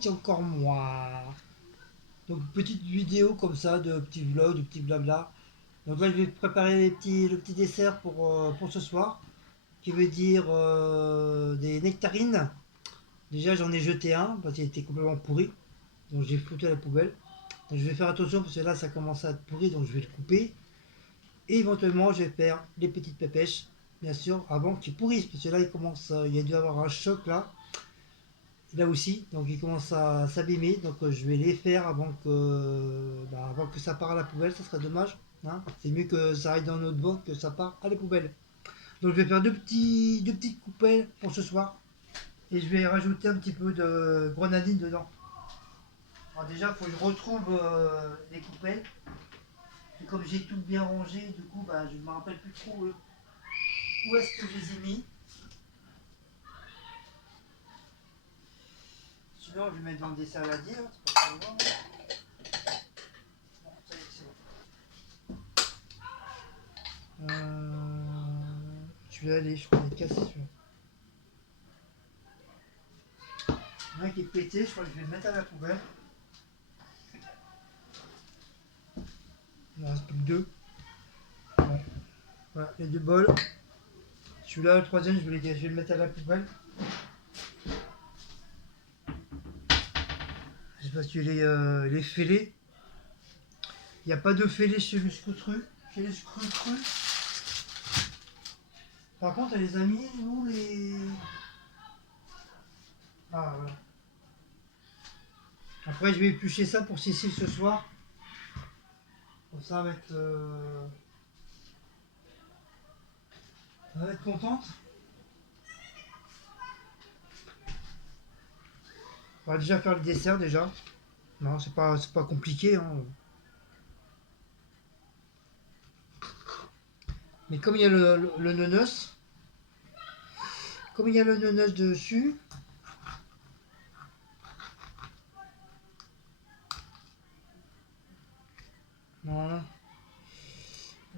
Twitch encore moins. Donc petite vidéo comme ça de petits vlogs, de petits blabla. Donc là je vais préparer le petit dessert pour ce soir, qui veut dire des nectarines. Déjà j'en ai jeté un parce qu'il était complètement pourri, donc j'ai foutu à la poubelle. Donc je vais faire attention parce que là ça commence à être pourri, donc je vais le couper. Et éventuellement je vais faire les petites pépêches, bien sûr, avant qu'ils pourrissent, parce que là il commence, il y a dû avoir un choc là aussi, donc ils commencent à s'abîmer, donc je vais les faire avant que ça parte à la poubelle, ça serait dommage, hein. C'est mieux que ça aille dans notre boîte que ça parte à la poubelle. Donc je vais faire deux petites coupelles pour ce soir, et je vais rajouter un petit peu de grenadine dedans. Alors déjà, il faut que je retrouve les coupelles, et comme j'ai tout bien rangé, du coup, je ne me rappelle plus trop où est-ce que je les ai mis. Sinon, je vais mettre dans des saladiers, hein, c'est pas très grave. Bon, ça y est, c'est bon. Je vais aller, je crois qu'il est cassé celui-là. Il y en a un qui est pété, je crois que je vais le mettre à la poubelle. Il en reste plus que deux. Ouais. Voilà, les deux bols. Celui-là, le troisième, je vais le mettre à la poubelle. Je sais pas si les fêlés. Il n'y a pas de fêlés chez le scrutru. Chez les scrutrus. Par contre, les amis, nous les. Ah, voilà. Après, je vais éplucher ça pour Cécile ce soir. Comme ça, elle va être contente. On va déjà faire le dessert déjà. Non, c'est pas compliqué, hein. Mais comme il y a le nonos, comme il y a le nonos dessus, voilà.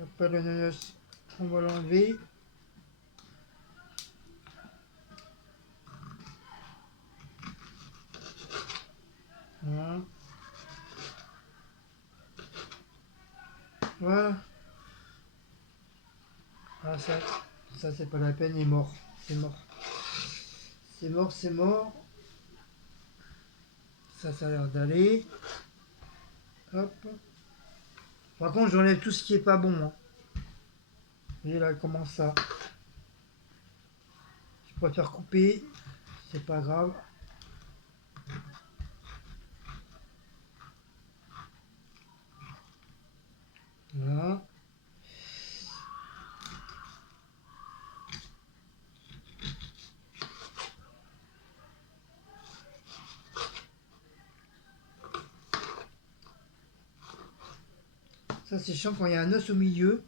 Après le nonos, on va l'enlever. Voilà. Voilà. Ah, ça c'est pas la peine, il est mort. C'est mort. C'est mort, c'est mort. Ça a l'air d'aller. Hop. Par contre, j'enlève tout ce qui est pas bon, hein. Et là, comment ça? Je préfère couper. C'est pas grave. Voilà. Ça, c'est chiant quand il y a un os au milieu.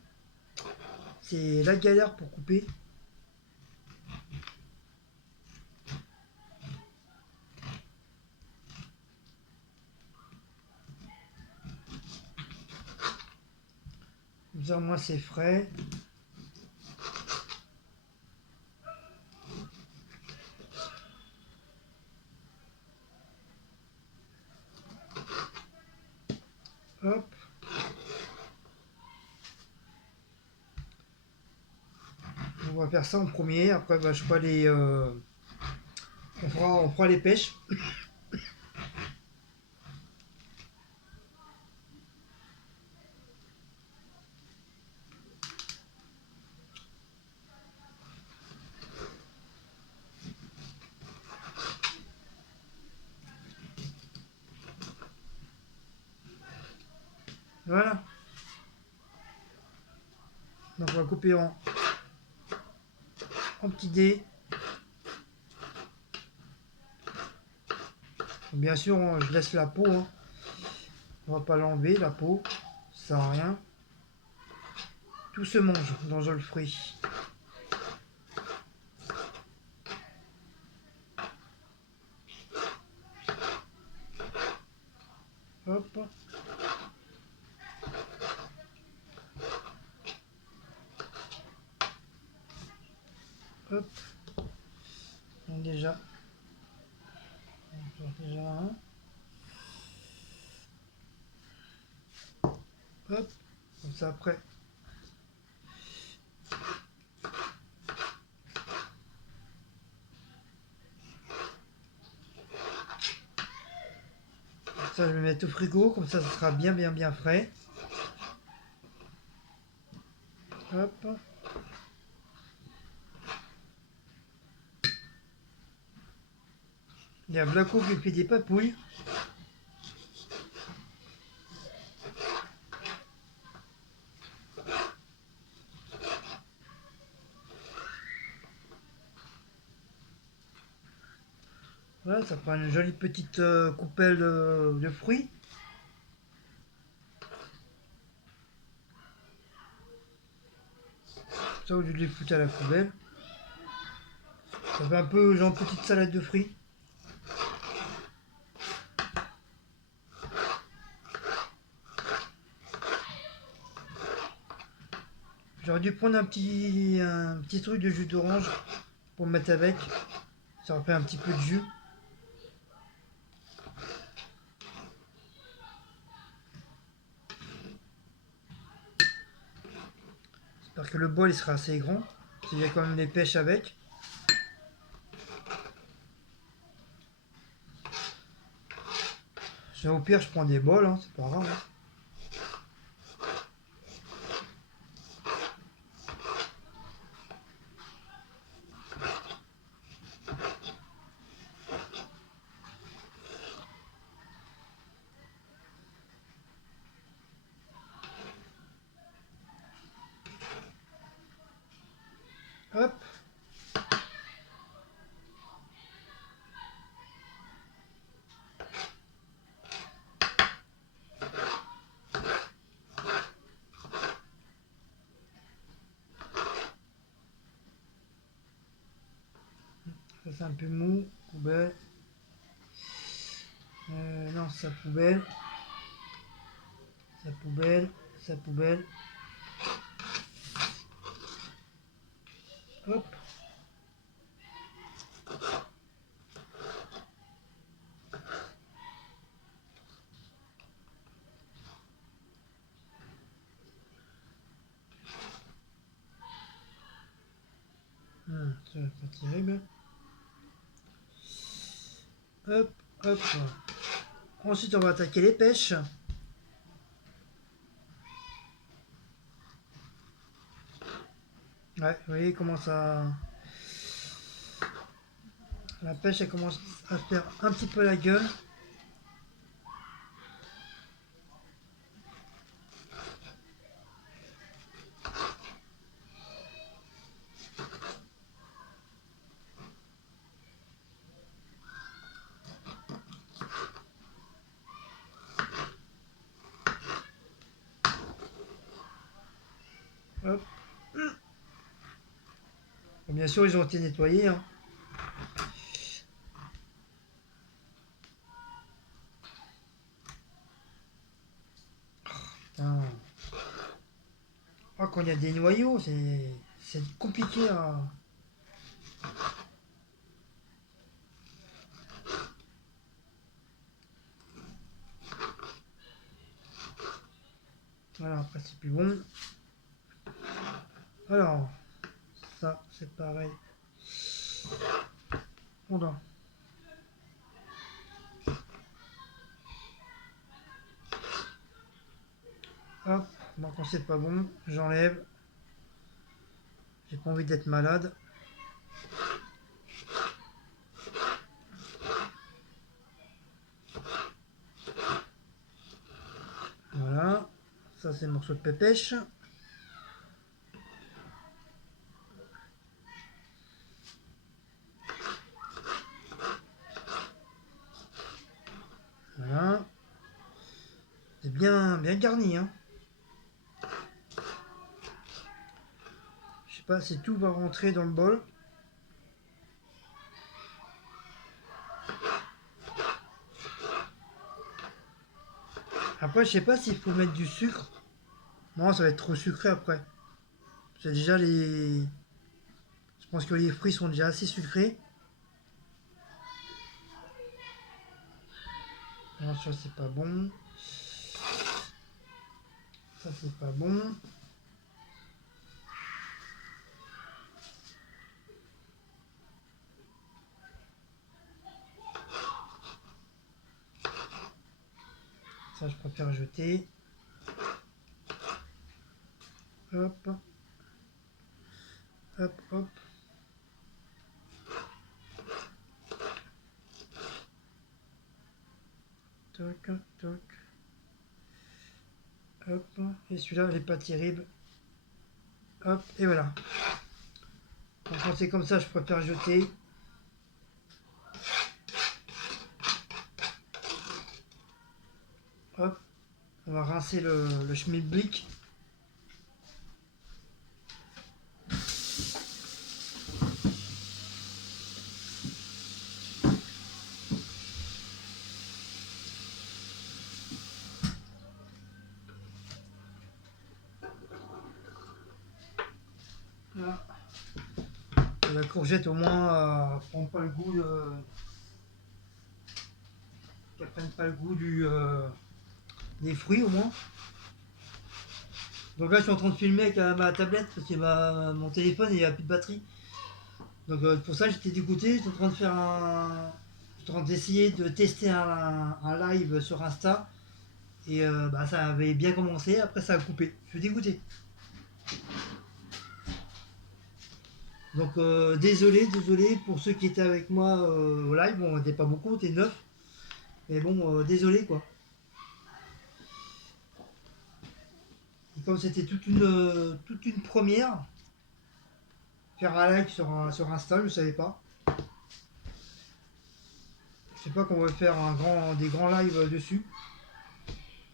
C'est la galère pour couper. Comme ça, moi, c'est frais. Hop. On va faire ça en premier. Après, je ferai on fera les pêches. Voilà. Donc, on va couper en petits dés. Bien sûr, je laisse la peau, hein. On va pas l'enlever, la peau. Ça sert à rien. Tout se mange dans le fruit. Hop. Hop. Donc déjà, On sort déjà un. Hop, comme ça après. Ça, je vais le mettre au frigo, comme ça sera bien frais. Hop. Il y a Blacko qui fait des papouilles. Voilà, ça prend une jolie petite coupelle de fruits. Ça, au lieu de les foutre à la poubelle. Ça fait un peu genre petite salade de fruits. J'aurais dû prendre un petit truc de jus d'orange pour mettre avec. Ça aurait fait un petit peu de jus. J'espère que le bol il sera assez grand. Il y a quand même des pêches avec. Au pire, je prends des bols, hein, c'est pas grave. Hein. Hop. Ça c'est un peu mou. Poubelle. Non, sa poubelle. Sa poubelle. Sa poubelle. Hop. Ça va pas terrible. Hop, hop. Ensuite, on va attaquer les pêches. Ouais, vous voyez comment ça... La pêche, elle commence à faire un petit peu la gueule. Hop. Bien sûr, ils ont été nettoyés. Hein. Putain. Ah, quand il y a des noyaux, c'est compliqué à... Voilà, après c'est plus bon. Alors, ça c'est pareil. Bon, hop, bon, quand c'est pas bon, j'enlève. J'ai pas envie d'être malade. Voilà, ça c'est le morceau de pépèche. Voilà, c'est bien garni. Hein. Je sais pas si tout va rentrer dans le bol. Après, je sais pas s'il faut mettre du sucre. Non, ça va être trop sucré après. C'est déjà les... Je pense que les fruits sont déjà assez sucrés. Alors ça c'est pas bon. Ça c'est pas bon. Ça je préfère jeter. Hop. Hop, hop. Toc, toc. Hop. Et celui-là, il est pas terrible. Hop, et voilà. Donc quand c'est comme ça, je préfère jeter. Hop. On va rincer le schmilblick. Voilà. Et la courgette au moins prend pas le goût qu'elle prenne pas le goût des fruits au moins. Donc là je suis en train de filmer avec ma tablette parce que mon téléphone il a plus de batterie. Donc pour ça j'étais dégoûté, j'étais en train de faire j'étais en train d'essayer de tester un live sur Insta et ça avait bien commencé, après ça a coupé. Je suis dégoûté. Donc désolé pour ceux qui étaient avec moi au live, bon on n'était pas beaucoup, on était 9. Mais bon, désolé quoi. Et comme c'était toute une première, faire un live sur Insta, je ne savais pas. Je sais pas qu'on va faire des grands lives dessus.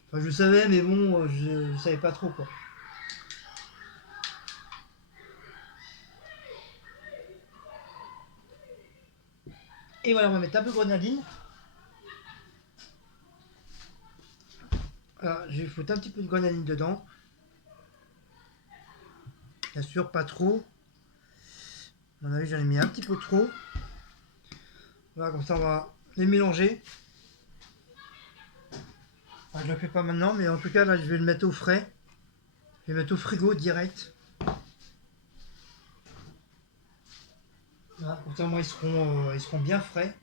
Enfin, je savais, mais bon, je savais pas trop quoi. Et voilà, on va mettre un peu de grenadine. Voilà, je vais foutre un petit peu de grenadine dedans. Bien sûr, pas trop. À mon avis, j'en ai mis un petit peu trop. Voilà, comme ça, on va les mélanger. Enfin, je le fais pas maintenant, mais en tout cas, là, je vais le mettre au frais. Je vais le mettre au frigo direct. Voilà, comme ça, moi, ils seront bien frais.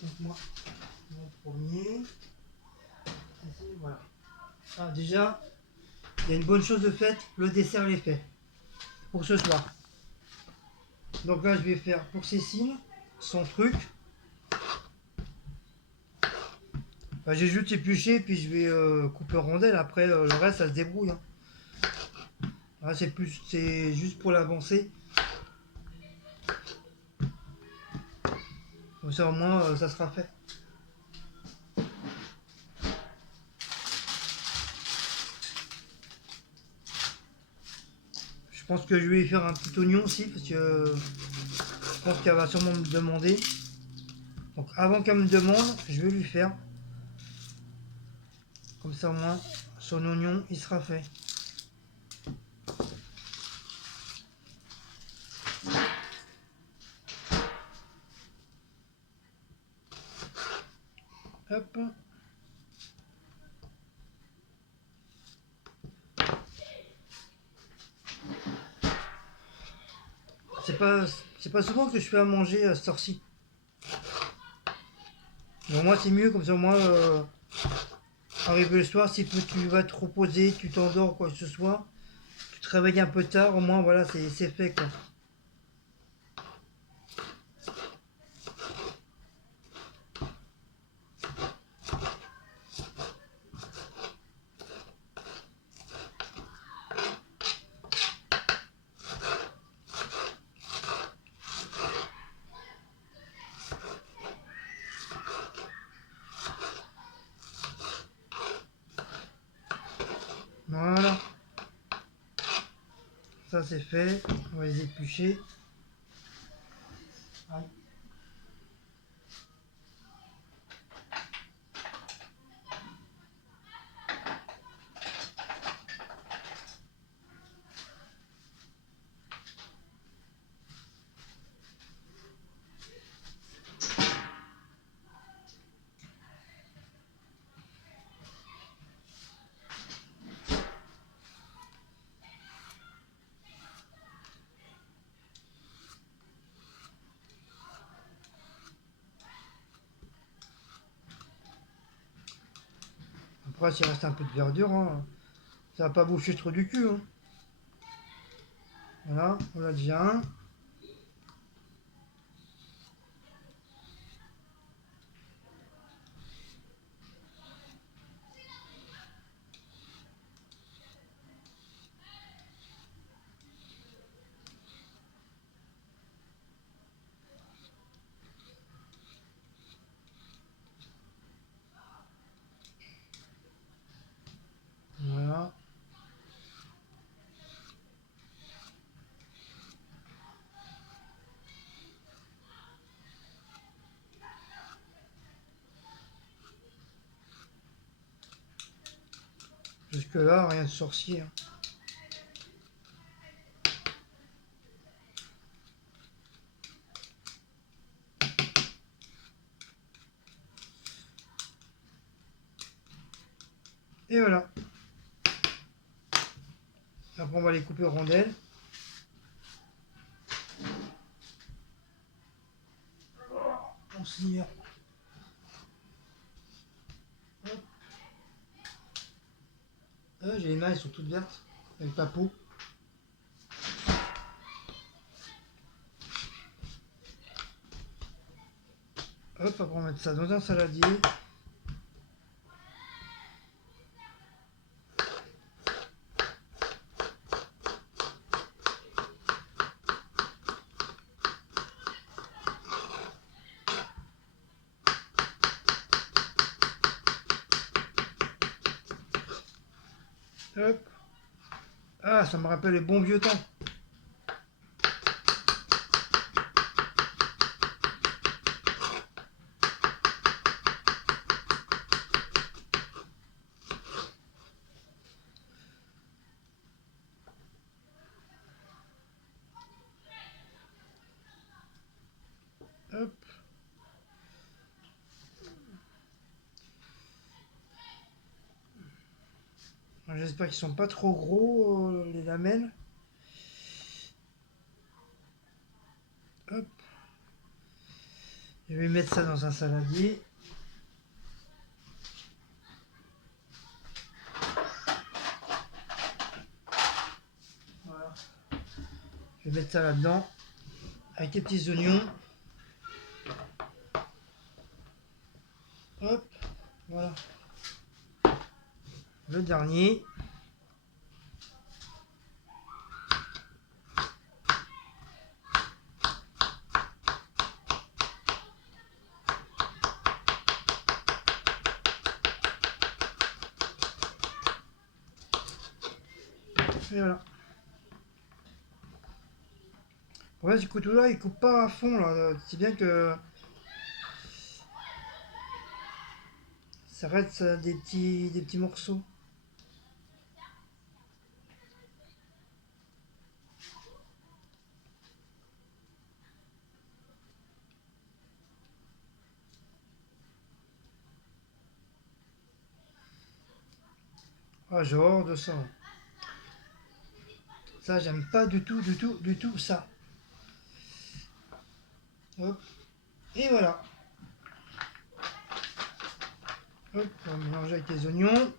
Donc, moi, mon premier. Ici, voilà. Ah, déjà, il y a une bonne chose de faite, le dessert est fait pour ce soir. Donc là, je vais faire pour Cécile son truc. Enfin, j'ai juste épluché, puis je vais couper en rondelles. Après, le reste, ça se débrouille. Hein. Là, c'est juste pour l'avancer. Comme ça, au moins, ça sera fait. Je pense que je vais faire un petit oignon aussi, parce que je pense qu'elle va sûrement me demander. Donc, avant qu'elle me demande, je vais lui faire. Comme ça, au moins, son oignon, il sera fait. Hop. C'est pas, c'est pas souvent que je fais à manger à cette heure-ci. Mais moi, c'est mieux, comme ça, moi, arrivé le soir, si tu vas te reposer, tu t'endors, quoi que ce soit, tu te réveilles un peu tard, au moins, voilà, c'est fait, quoi. Voilà, ça c'est fait, on va les éplucher. Aïe. Après, s'il reste un peu de verdure, hein, ça va pas bouffer trop du cul. Hein. Voilà, on a déjà un. Voilà. Jusque là, rien de sorcier. Hein. Et voilà. Après, on va les couper en rondelles. Mon seigneur. J'ai les mains, elles sont toutes vertes. Avec la peau. Hop, après, on va mettre ça dans un saladier. Hop. Ah, ça me rappelle les bons vieux temps. Hop. J'espère qu'ils sont pas trop gros, les lamelles. Hop. Je vais mettre ça dans un saladier. Voilà. Je vais mettre ça là-dedans. Avec les petits oignons. Hop. Voilà. Le dernier. Et voilà. Ouais, ce couteau-là, il coupe pas à fond, là. C'est bien que ça reste des petits morceaux. Ah, j'ai horreur de ça. Ça, j'aime pas du tout, du tout, du tout ça. Hop. Et voilà. Hop, on va mélanger avec les oignons.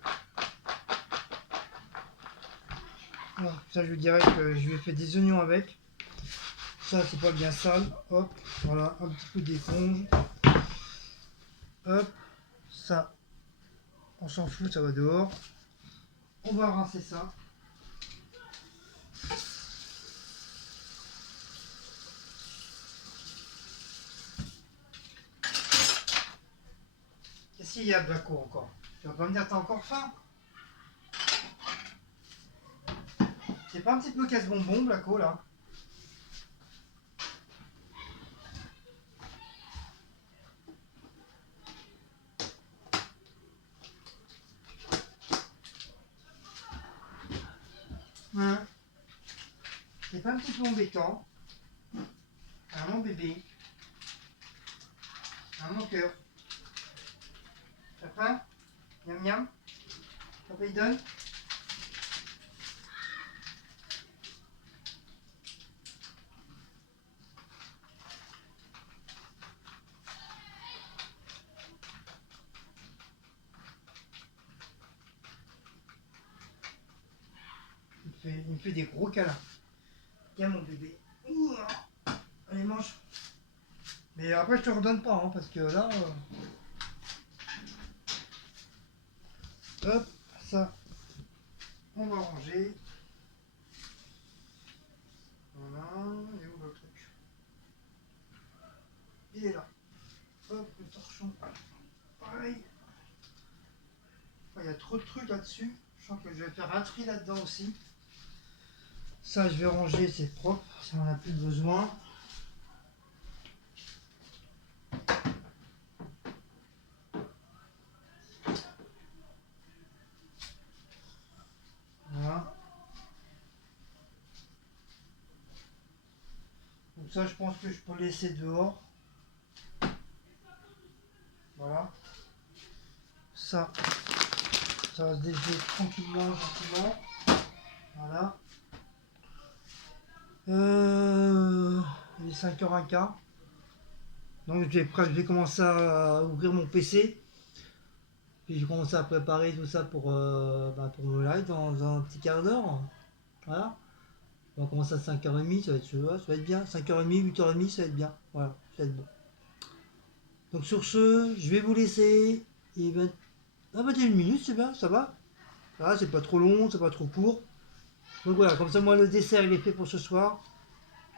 Voilà, ça, je vous dirais que je lui ai fait des oignons avec. Ça, c'est pas bien sale. Hop, voilà, un petit peu d'éponge. Hop, ça, on s'en fout, ça va dehors. On va rincer ça. Qu'est-ce qu'il y a, Blaco, encore? Tu vas pas me dire que t'as encore faim? C'est pas un petit peu casse-bonbon, Blaco, là? Hein? C'est pas un petit peu embêtant? Ah, mon bébé. Ah, mon cœur. T'as faim? Miam miam? Papa, il donne? il me fait des gros câlins. Tiens mon bébé. Ouah. Allez, mange. Mais après, je te redonne pas, hein, parce que là... hop, ça, on va ranger. Voilà, et où le truc? Il est là. Hop, le torchon. Pareil. Il y a trop de trucs là-dessus. Je sens que je vais faire un tri là-dedans aussi. Ça, je vais ranger, c'est propre. Ça, on n'a plus besoin. Voilà. Donc ça, je pense que je peux laisser dehors. Voilà. Ça va se déjeter tranquillement, gentiment. Voilà. Il est 5h15. Donc je vais commencer à ouvrir mon PC. Puis j'ai commencé à préparer tout ça pour mon live dans un petit quart d'heure. Voilà. On va commencer à 5h30, ça va être bien. 5h30, 8h30, ça va être bien. Voilà, ça va être bon. Donc sur ce, je vais vous laisser. Et 21 minutes, c'est bien, ça va. Voilà, c'est pas trop long, c'est pas trop court. Donc voilà, comme ça moi le dessert il est fait pour ce soir.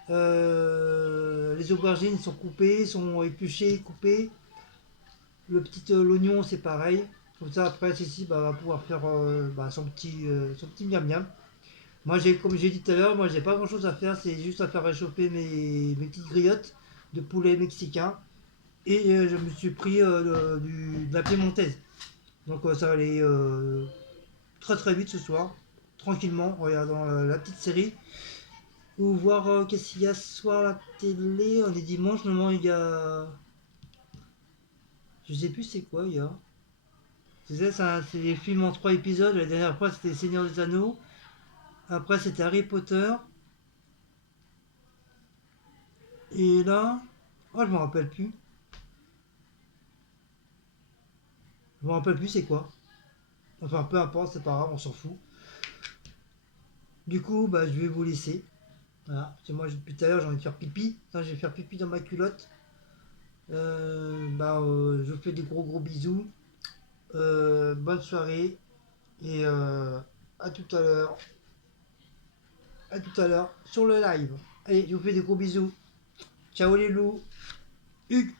Les aubergines sont coupées, sont épluchées, coupées. L'oignon c'est pareil. Comme ça après Cécile va pouvoir faire son petit miam miam. Moi comme j'ai dit tout à l'heure, moi j'ai pas grand chose à faire, c'est juste à faire réchauffer mes petites griottes de poulet mexicain. Et je me suis pris de la piémontaise. Donc ça va aller très très vite ce soir, tranquillement, en regardant la petite série. Ou voir qu'est-ce qu'il y a ce soir à la télé. On est dimanche, normalement il y a. Je sais plus c'est quoi il y a. C'est ça, c'est des films en 3 épisodes. La dernière fois c'était Seigneur des Anneaux. Après c'était Harry Potter. Et là. Oh, je me rappelle plus. Je me rappelle plus c'est quoi. Enfin peu importe, c'est pas grave, on s'en fout. Du coup, bah, je vais vous laisser. Voilà. Parce que moi depuis tout à l'heure j'ai envie de faire pipi. Là, je vais faire pipi dans ma culotte. Je vous fais des gros gros bisous. Bonne soirée. Et à tout à l'heure. À tout à l'heure sur le live. Allez, je vous fais des gros bisous. Ciao les loups. Hugues.